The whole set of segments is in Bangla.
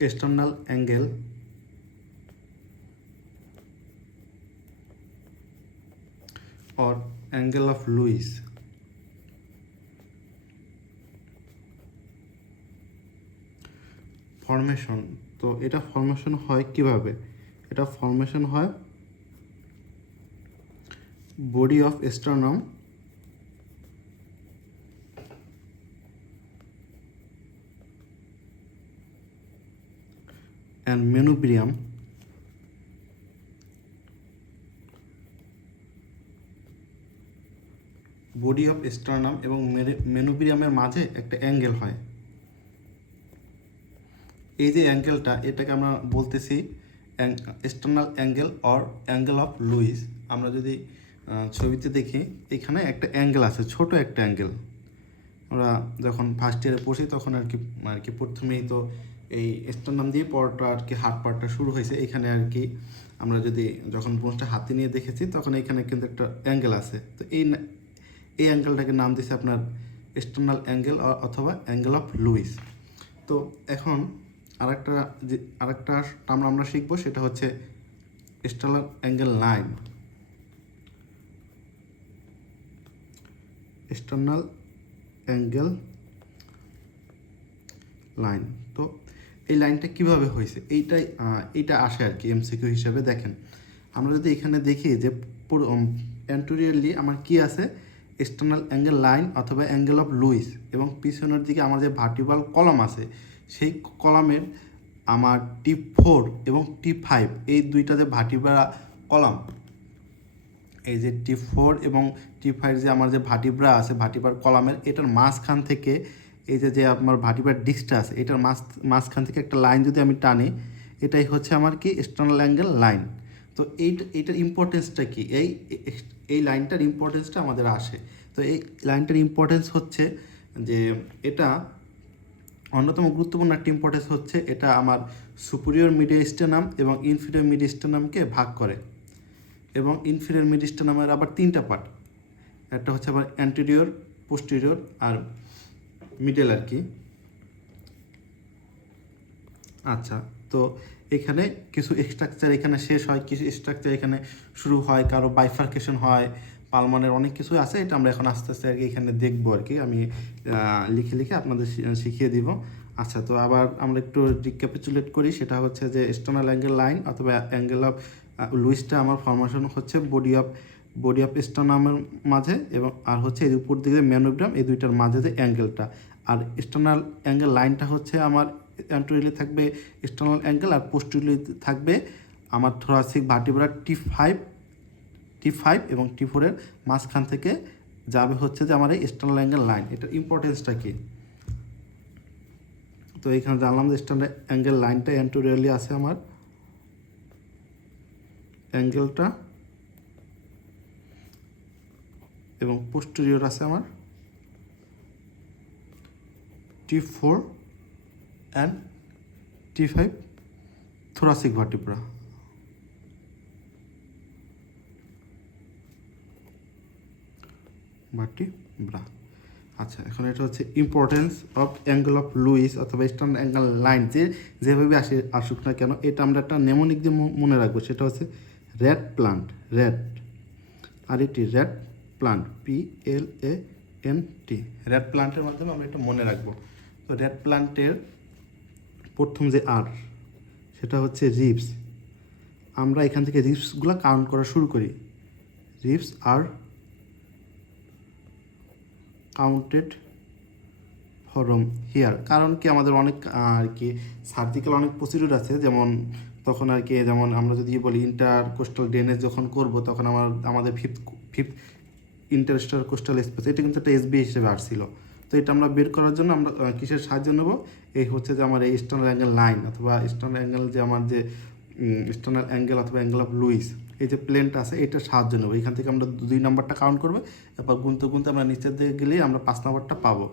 external angle or angle of Lewis formation. তো এটা ফর্মেশন হয় কিভাবে? এটা ফর্মেশন হয় body of sternum and manubrium body of sternum এবং মেনুব্রিয়ামের মাঝে একটা অ্যাঙ্গেল হয়। এই যে অ্যাঙ্গেলটা, এটাকে আমরা বলতেছি external angle or angle of Luis. আমরা যদি ছবিতে দেখি, এখানে একটা অ্যাঙ্গেল আছে, ছোট একটা অ্যাঙ্গেল। আমরা যখন ফার্স্ট ইয়ারে পড়ছি তখন আর কি প্রথমেই তো এই স্টার্নাম দিয়ে পরটা আর কি হাত পাটটা শুরু হয়েছে। এখানে আর কি আমরা যদি যখন বোনসটা হাতে নিয়ে দেখেছি তখন এখানে কিন্তু একটা অ্যাঙ্গেল আছে। তো এই অ্যাঙ্গেলটাকে নাম দিয়েছে আপনার এক্সটার্নাল অ্যাঙ্গেল অথবা অ্যাঙ্গেল অফ লুইস। তো এখন আরেকটা টার্ম আমরা শিখবো, সেটা হচ্ছে external angle line. External angle line. তো এই লাইনটা কিভাবে হয়েছে, এইটা আসে আর কি এমসিকিউ হিসাবে। দেখেন, আমরা যদি এখানে দেখি যে অ্যান্টেরিয়রলি আমার কি আছে, এক্সটার্নাল অ্যাঙ্গেল লাইন অথবা অ্যাঙ্গেল অফ লুইস, এবং পিছনের দিকে আমার যে ভার্টিক্যাল কলাম আছে, সেই কলামের আমার T4 এবং T5 এই দুইটাতে ভার্টিব্রা কলাম, এই যে T4 এবং T5 যে আমার যে ভার্টিব্রা আছে, ভার্টিব্রার কলামের, এটার মাঝখান থেকে এই যে আপনার ভার্টিব্রার ডিস্কটা আছে, এটার মাঝখান থেকে একটা লাইন যদি আমি টানি, এটাই হচ্ছে আমার কি এক্সটার্নাল অ্যাঙ্গেল লাইন। তো এইটার ইম্পর্টেন্সটা কি, এই লাইনটার ইম্পর্টেন্সটা আমাদের আসে। তো এই লাইনটার ইম্পর্টেন্স হচ্ছে যে এটা অন্যতম গুরুত্বপূর্ণ একটা ইম্পর্টেন্স হচ্ছে এটা আমার সুপিরিয়র মিডিয়াস্টার্নাম এবং ইনফিরিয়র মিডিয়াস্টার্নামকে ভাগ করে। এবং ইনফিরিয়র মিডিয়াস্টার্নামের আবার তিনটা পার্ট, একটা হচ্ছে আবার অ্যান্টেরিয়র, পোস্টেরিয়র আর মিডল আর কি। আচ্ছা, তো এখানে কিছু স্ট্রাকচার এখানে শেষ হয়, কিছু স্ট্রাকচার এখানে শুরু হয়, কারো বাইফার্কেশন হয়, পালমনের অনেক কিছু আছে। এটা আমরা এখন আস্তে আস্তে আর কি এখানে দেখবো আর কি, আমি লিখে আপনাদের শিখিয়ে দিব। আচ্ছা, তো আবার আমরা একটু রিক্যাপিচুলেট করি, সেটা হচ্ছে যে এক্সটার্নাল অ্যাঙ্গেল লাইন অথবা অ্যাঙ্গেল অফ লুইসটা আমার ফর্মেশন হচ্ছে বডি অফ স্টার্নামের মাঝে, এবং আর হচ্ছে এর উপর দিকে ম্যানোগ্রাম, এই দুইটার মাঝে যে অ্যাঙ্গেলটা। আর এক্সটার্নাল অ্যাঙ্গেল লাইনটা হচ্ছে আমার অ্যান্টেরিয়রলি থাকবে এক্সটার্নাল অ্যাঙ্গেল, আর পোস্টেরিয়রলি থাকবে আমার থোরাসিক ভার্টিব্রা T5 এবং T4 এর মাঝখান থেকে যাবে হচ্ছে যে আমার এই এক্সটার্নাল অ্যাঙ্গেল লাইন। এটার ইম্পর্টেন্সটা কি? তো এখানে জানলাম যে এক্সটার্নাল অ্যাঙ্গেল লাইনটা অ্যান্টেরিয়রলি আছে আমার অ্যাঙ্গেলটা, এবং পোস্টেরিয়র আছে আমার T4 and T5 thoracic vertebra. আচ্ছা, এখন এটা হচ্ছে importance of angle of Luis অথবা এক্সটার্নাল অ্যাঙ্গেল লাইন, যেভাবে আসুক না কেন, এটা আমরা একটা নেমোনিক দিয়ে মনে রাখবো, সেটা হচ্ছে red plant, red plant, PLANT, red প্লান্টের মাধ্যমে আমরা এটা মনে রাখবো। তো রেড প্লান্টের প্রথম যে আর, সেটা হচ্ছে রিবস। আমরা এখান থেকে রিবসগুলো কাউন্ট করা শুরু করি। Ribs R counted form here, কারণ কি আমাদের অনেক আর কি সার্জিক্যাল অনেক প্রসিডিউর আছে, যেমন তখন আর কি, যেমন আমরা যদি বলি ইন্টারকোস্টাল ড্রেনেজ যখন করব, তখন আমাদের ফিফথ ইন্টারকোস্টাল স্পেস, এটা কিন্তু একটা SB হিসেবে আসছিল। তো এটা আমরা বের করার জন্য আমরা কিসের সাহায্য নেব? এই হচ্ছে যে আমার এই এক্সটার্নাল অ্যাঙ্গেল লাইন অথবা এক্সটার্নাল অ্যাঙ্গেল, যে আমার যে এক্সটার্নাল অ্যাঙ্গেল অথবা অ্যাঙ্গেল অফ লুইস, এই যে প্লেনটা আছে, এটার সাহায্য নেব। এখান থেকে আমরা 2 নাম্বারটা কাউন্ট করবো, এরপর গুনতে আমরা নিচের দিকে গেলেই আমরা 5 নাম্বারটা পাবো।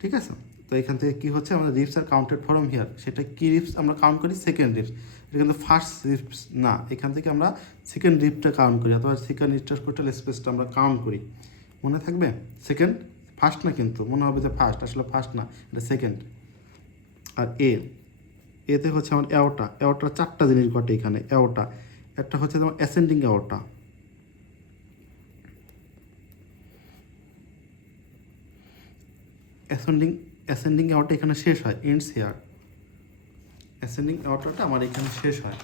ঠিক আছে? তো এখান থেকে কী হচ্ছে, আমাদের ribs R counted form here. সেটা কি রিপস আমরা কাউন্ট করি? Second ribs. এটা কিন্তু ফার্স্ট রিপস না, এখান থেকে আমরা সেকেন্ড রিপটা কাউন্ট করি, অথবা সেকেন্ড ইন্টারকোস্টাল স্পেসটা আমরা কাউন্ট করি। মনে থাকবে? সেকেন্ড, ফার্স্ট না, কিন্তু মনে হবে যে ফার্স্ট, আসলে ফার্স্ট না, এটা সেকেন্ড। আর এতে হচ্ছে আমার অ্যাওর্টা 4টা জিনিস ঘটে এখানে। অ্যাওর্টা একটা হচ্ছে তোমার অ্যাসেন্ডিং অ্যাওর্টা, অ্যাসেন্ডিং অ্যাওর্টা এখানে শেষ হয়, এন্ডস হেয়ার। অ্যাসেন্ডিং অ্যাওর্টাটা আমার এখানে শেষ হয়।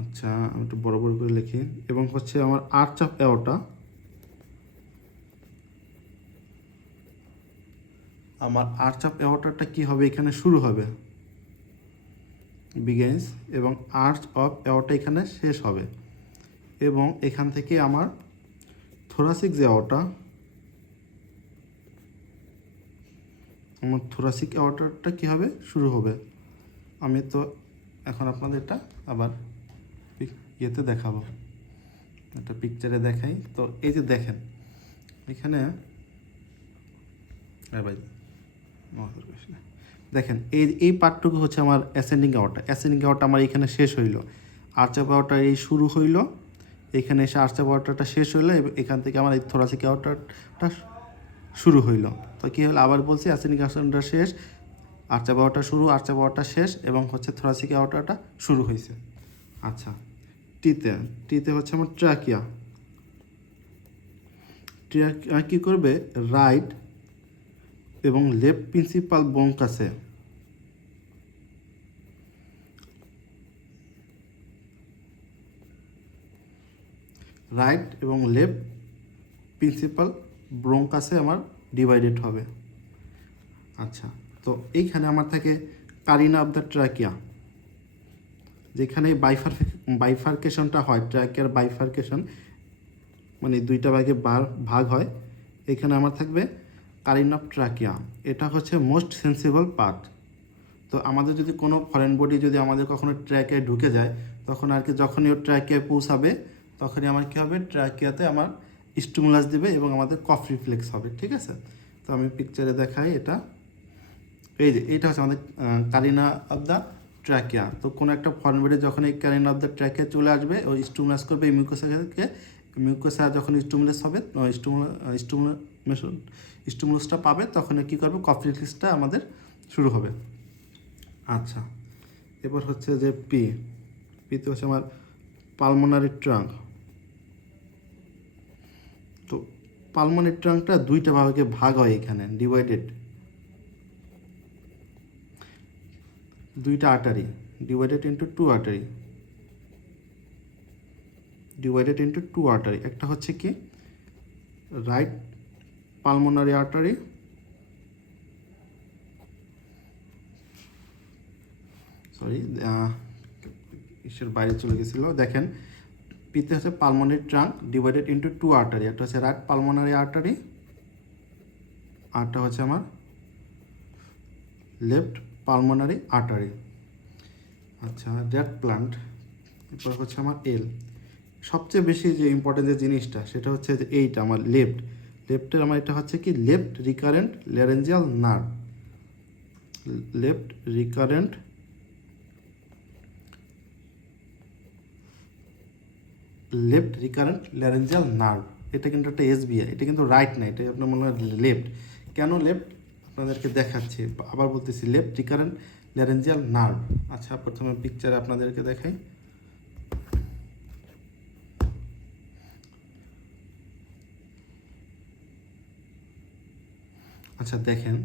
আচ্ছা, আমি একটু বড় বড় করে লিখি। এবং হচ্ছে আমার আর্চ অফ অ্যাওর্টা, আমার আর্চ অফ অ্যাওর্টাটা কী হবে, এখানে শুরু হবে, বিগেন্স, এবং আর্চ অফ অ্যাওর্টা এখানে শেষ হবে। এবং এখান থেকে আমার থোরাসিক যে অ্যাওর্টা, আমার থোরাসিক অ্যাওর্টাটা কী হবে, শুরু হবে। আমি তো এখন আপনাদের এটা আবার ইয়েতে দেখাবো, একটা পিকচারে দেখাই। তো এই যে দেখেন এখানে ভাই দেখেন এই পার্টটুকু হচ্ছে আমার অ্যাসেন্ডিং অ্যাওর্টা। অ্যাসেন্ডিং অ্যাওর্টা আমার এখানে শেষ হইল, আর্চ অফ অ্যাওর্টা এই শুরু হইল, এখানে এসে আর্চ অফ অ্যাওর্টাটা শেষ হইলো, এখান থেকে আমার এই থোরাসিক অ্যাওর্টাটা শুরু হইল। তো কী হলো, আবার বলছি অ্যাসেন্ডিং অ্যাওর্টাটা শেষ, আর্চ অফ অ্যাওর্টা শুরু, আর্চ অফ অ্যাওর্টা শেষ, এবং হচ্ছে থোরাসিক অ্যাওর্টাটা শুরু হয়েছে। আচ্ছা, টিতে হচ্ছে আমার ট্রাকিয়া কী করবে, রাইট এবং লেফট প্রিন্সিপাল ব্রঙ্কাসে রাইট এবং লেফট প্রিন্সিপাল ব্রঙ্কাসে আমার ডিভাইডেড হবে। আচ্ছা, তো এইখানে আমার থাকে কারিনা অফ দ্য ট্রাকিয়া, যেখানে বাইফার্কেশনটা হয়, ট্রাকিয়ার বাইফার্কেশন মানে দুইটা ভাগে ভাগ হয়, এখানে আমার থাকবে কারিনা অফ ট্রাকিয়া। এটা হচ্ছে মোস্ট সেন্সিবল পার্ট। তো আমাদের যদি কোনো ফরেন বডি যদি আমাদের কখনো ট্র্যাকিয়ায় ঢুকে যায়, তখন আর কি যখনই ও ট্র্যাকিয়ায় পৌঁছাবে তখনই আমার কী হবে, ট্র্যাকিয়াতে আমার স্টিমুলাস দিবে এবং আমাদের কফ রিফ্লেক্স হবে। ঠিক আছে, তো আমি পিকচারে দেখাই এটা। এই যে এটা হচ্ছে আমাদের কারিনা অফ দ্য ট্র্যাকিয়া। তো কোনো একটা ফরেন বডি যখন এই কারিনা অফ দ্য ট্র্যাকিয়া চলে আসবে, ও স্টিমুলাস করবে এই মিউকোসাকে, মিউকোসা যখন স্টিমুলাস হবে, স্টিমুলাসটা পাবে, তখন কী করবে, কফ রিফ্লেক্সটা আমাদের শুরু হবে। আচ্ছা, এবার হচ্ছে যে পিতে হচ্ছে আমার পালমোনারি ট্রাঙ্ক। তো পালমোনারি ট্রাঙ্কটা দুইটা ভাগে ভাগ হয়, এখানে ডিভাইডেড, দুইটা artery, divided into two artery. একটা হচ্ছে কি রাইট পালমোনারি আর্টারি, সরি ইসের বাইরে চলে গেছিলো। দেখেন পিতে হচ্ছে pulmonary trunk divided into two artery, একটা হচ্ছে রাইট পালমোনারি আর্টারি, আরটা হচ্ছে আমার লেফট পালমোনারি আর্টারি। আচ্ছা, ডেট প্লান্ট, এরপর হচ্ছে আমার সবচেয়ে বেশি যে ইম্পর্টেন্ট যে জিনিসটা সেটা হচ্ছে যে এইটা আমার লেফটের আমার এটা হচ্ছে কি left recurrent laryngeal nerve, left recurrent laryngeal nerve. এটা কিন্তু একটা এসবিআই, এটা কিন্তু রাইট না, এটা আপনার মনে হয় লেফট। কেন লেফট আপনাদেরকে দেখাচ্ছি, আবার বলতেছি, লেফট রিকারেন্ট ল্যারেঞ্জিয়াল নার্ভ। আচ্ছা, প্রথমে পিকচারে আপনাদেরকে দেখাই। আচ্ছা দেখেন,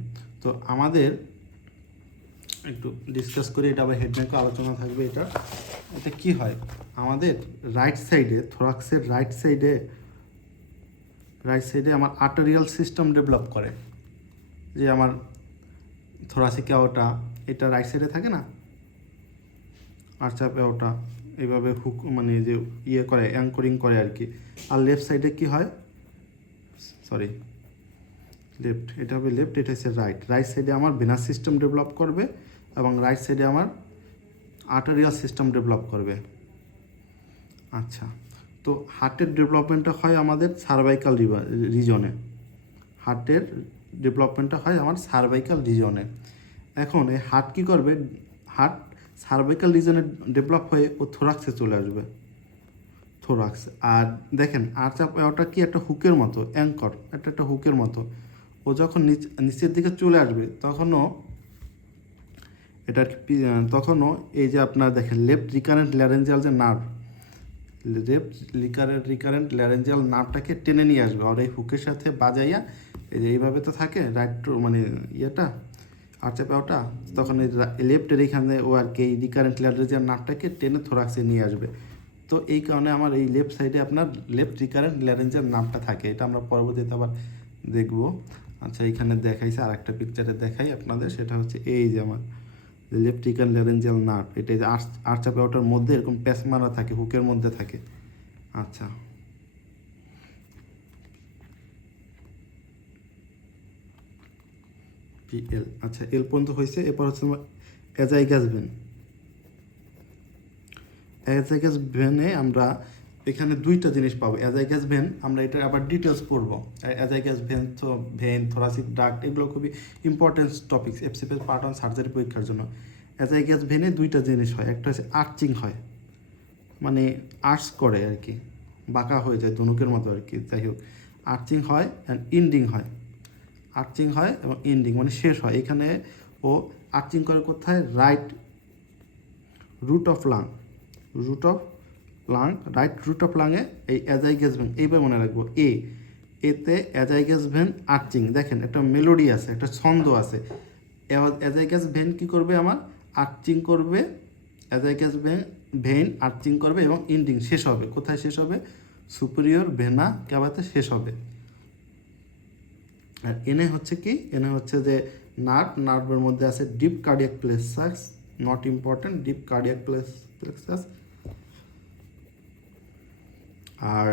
তো আমাদের একটু ডিসকাস করি, এটা আবার হেডম্যাকে আলোচনা থাকবে। এটা কি হয়, আমাদের রাইট সাইডে, থোরাক্সের রাইট সাইডে আমার আর্টেরিয়াল সিস্টেম ডেভেলপ করে, যে আমার থোরাসিক অ্যাওর্টা এটা রাইট সাইডে থাকে না, আর্চ অফ অ্যাওর্টা এইভাবে হুক মানে যে ইয়ে করে, অ্যাঙ্করিং করে আর কি। আর লেফট সাইডে কি হয়, সরি লেফট, এটা হবে লেফট, এটা হচ্ছে রাইট সাইডে আমার ভেনাস সিস্টেম ডেভেলপ করবে এবং রাইট সাইডে আমার আর্টেরিয়াল সিস্টেম ডেভেলপ করবে। আচ্ছা, তো হার্টের ডেভেলপমেন্টটা হয় আমাদের সার্ভাইকাল রিজনে, হার্টের ডেভেলপমেন্টটা হয় আমার সার্ভাইকাল রিজনে। এখন এই হার্ট কী করবে, হার্ট সার্ভাইকাল রিজনে ডেভেলপ হয়ে ও থোরাক্সে চলে আসবে, থোরাক্স। আর দেখেন আর্চ অফ অ্যাওর্টা কি একটা হুকের মতো, অ্যাঙ্কর, একটা হুকের মতো। ও যখন নিচের দিকে চলে আসবে তখনও এটা তখনও এই যে আপনার দেখেন লেফট রিকারেন্ট ল্যারেঞ্জিয়াল যে নার্ভ, লেফট রিকারেন্ট ল্যারেঞ্জিয়াল নার্ভটাকে টেনে নিয়ে আসবে আর এই হুকের সাথে বাজাইয়া এই যে এইভাবে তো থাকে রাইট মানে ইয়েটা আর্চে পাওয়াটা, তখন এই লেফটের এইখানে ও আর কি এই রিকারেন্ট ল্যারেঞ্জিয়াল নার্ভটাকে টেনে থোরাক্সে নিয়ে আসবে। তো এই কারণে আমার এই লেফট সাইডে আপনার লেফট রিকারেন্ট ল্যারেঞ্জিয়াল নার্ভটা থাকে, এটা আমরা পরবর্তীতে আবার দেখব। আচ্ছা এইখানে দেখাইছে আর একটা পিকচারে দেখাই আপনাদের, সেটা হচ্ছে এই যে আমার লেফট রিকারেন্ট ল্যারেঞ্জিয়াল নার্ভ, এটা যে আর্চা পাওয়াটার মধ্যে এরকম প্যাচ মারা থাকে, হুকের মধ্যে থাকে। আচ্ছা পিএল, আচ্ছা এল পর্যন্ত হয়েছে। এরপর হচ্ছে আমার অ্যাজাইগাস ভেন। অ্যাজাইগাস ভেনে আমরা এখানে দুইটা জিনিস পাবো। অ্যাজাইগাস ভেন আমরা এটা আবার ডিটেলস পড়বো। অ্যাজাইগাস ভেন থোরাসিক ডাক্ট এগুলো খুবই important topics FCPS part 1 surgery পরীক্ষার জন্য। অ্যাজাইগাস ভেনে দুইটা জিনিস হয়, একটা হচ্ছে আর্চিং হয়, মানে আর্চ করে আর কি, বাঁকা হয়ে যায় ধনুকের মতো আর কি, যাই হোক আর্চিং হয় অ্যান্ড ইন্ডিং হয়। আর্চিং হয় এবং ইন্ডিং মানে শেষ হয়। এখানে ও আর্চিং করে কোথায়? Right root of lung, root of lung, right root of লাংয়ে এই অ্যাজাইগাস ভেন, এইবার মনে রাখবো এতে অ্যাজাইগাস ভেন আর্চিং। দেখেন একটা মেলোডি আছে, একটা ছন্দ আছে। অ্যাজাইগাস ভেন কী করবে? আমার আর্চিং করবে, অ্যাজাইগাস ভেন আর্চিং করবে এবং ইন্ডিং শেষ হবে। কোথায় শেষ হবে? সুপিরিয়র ভেনা ক্যাভাতে শেষ হবে। আর এনে হচ্ছে কি? এনে হচ্ছে যে নার্ভের মধ্যে আছে deep cardiac plexus, not important, deep cardiac plexus. আর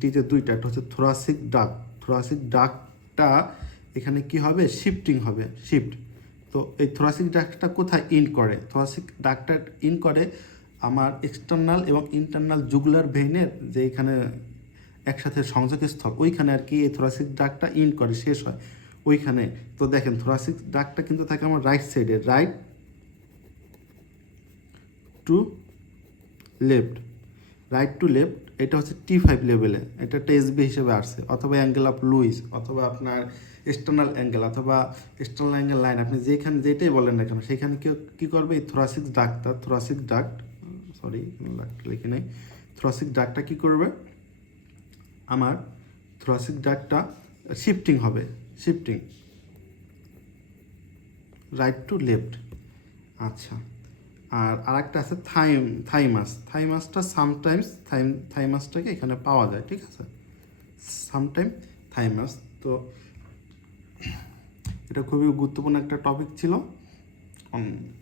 টিতে দুইটা, একটা হচ্ছে থোরাসিক ডাক্ট। থোরাসিক ডাক্টটা এখানে কি হবে? শিফটিং হবে, শিফট। তো এই থোরাসিক ডাক্টটা কোথায় ইন করে? থোরাসিক ডাক্টটা ইন করে আমার এক্সটার্নাল এবং ইন্টারনাল জুগুলার ভেইনের যে এখানে একসাথে সংযোগস্থল, ওইখানে আর কি এই থোরাসিক ডাক্টটা ইন করে, শেষ হয় ওইখানে। তো দেখেন থোরাসিক ডাক্টটা কিন্তু থাকে আমার রাইট সাইডে, right to left, right to left. এটা হচ্ছে T5 লেভেলে, এটা একটা এসবি হিসেবে আসছে, অথবা অ্যাঙ্গেল অফ লুইস, অথবা আপনার এক্সটার্নাল অ্যাঙ্গেল, অথবা এক্সটার্নাল অ্যাঙ্গেল লাইন, আপনি যেখানে যেটাই বলেন না কেন সেখানে কী করবে? এই থোরাসিক ডাক্ট, সরি লিখে নেই, থোরাসিক ডাক্টটা কী করবে? আমার থোরাসিক ডাক্টটা শিফটিং হবে, শিফটিং রাইট টু লেফট। আচ্ছা আর আরেকটা আছে থাইমাসটা সামটাইমস থাইমাসটাকে এখানে পাওয়া যায়, ঠিক আছে, সামটাইম থাইমাস। তো এটা খুবই গুরুত্বপূর্ণ একটা টপিক ছিল।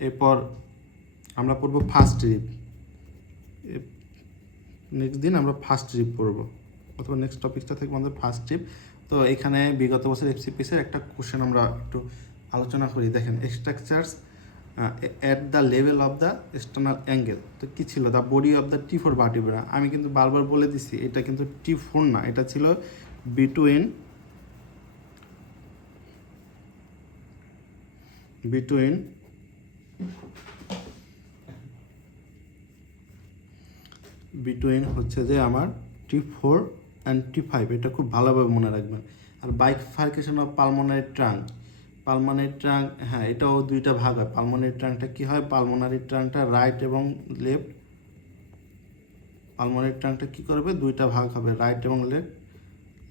এরপর আমরা পড়ব ফার্স্ট রিপ, নেক্সট দিন আমরা ফার্স্ট রিপ পড়ব, অথবা নেক্সট টপিকটা থেকে আমাদের ফার্স্ট রিপ। তো এখানে বিগত বছর এফসিপিএসের একটা কোশ্চেন আমরা একটু আলোচনা করি। দেখেন structures at the level of the external angle. তো কী ছিল? The body of the T4 vertebra. আমি কিন্তু বারবার বলে দিছি এটা কিন্তু T4 না, এটা ছিল বিটুইন হচ্ছে যে আমার T4 অ্যান্ড T5, এটা খুব ভালোভাবে মনে রাখবেন। আর বাইফার্কেশন অফ পালমোনারি ট্রাঙ্ক, হ্যাঁ এটাও দুইটা ভাগ হয়। পালমোনারি ট্রাঙ্কটা কী হয়? পালমোনারি ট্রাঙ্কটা রাইট এবং লেফট, পালমোনারি ট্রাঙ্কটা কী করবে? দুইটা ভাগ হবে, রাইট এবং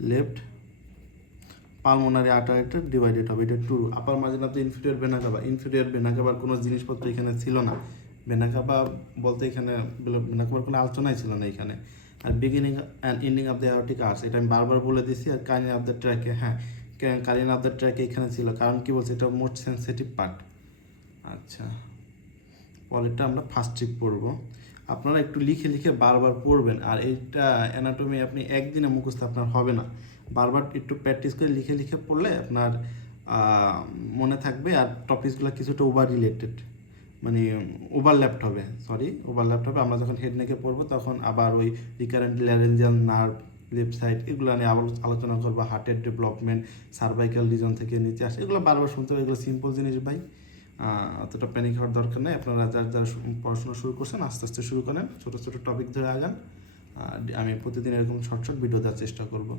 লেফট পালমোনারি আর্টারিটা ডিভাইডেড হবে। এটা to upper margin of the inferior vena cava কোনো জিনিসপত্র এখানে ছিল না। ভেনা কাভা বলতে এখানে ভেনা কাভার কোনো আলোচনাই ছিল না এখানে। আর beginning and ending of the aortic arch, এটা আমি বারবার বলে দিছি। আর কারিনা অফ দ্য ট্র্যাকে, হ্যাঁ কারিনা অফ দ্য ট্র্যাকে এখানে ছিল, কারণ কি বলছে? এটা মোস্ট সেন্সিটিভ পার্ট। আচ্ছা পরেরটা আমরা ফার্স্ট ট্রিপ পড়ব। আপনারা একটু লিখে বারবার পড়বেন। আর এইটা অ্যানাটমি আপনি একদিনে মুখস্থ আপনার হবে না, বারবার একটু প্র্যাকটিস করে লিখে পড়লে আপনার মনে থাকবে। আর টপিকসগুলো কিছুটা মানে ওভারল্যাপড হবে। আমরা যখন হেড নেকে পড়বো তখন আবার ওই recurrent laryngeal nerve, left side, এগুলো নিয়ে আবার আলোচনা করবো। হার্টের ডেভেলপমেন্ট, সার্ভাইকাল রিজন থেকে নিচে আসে, এগুলো বারবার শুনতে হবে। এগুলো সিম্পল জিনিস ভাই, অতটা প্যানিক হওয়ার দরকার নেই। আপনারা যারা পড়াশোনা শুরু করছেন আস্তে আস্তে শুরু করেন, ছোটো টপিক ধরে আগান। আমি প্রতিদিন এরকম শর্ট ভিডিও দেওয়ার চেষ্টা করব।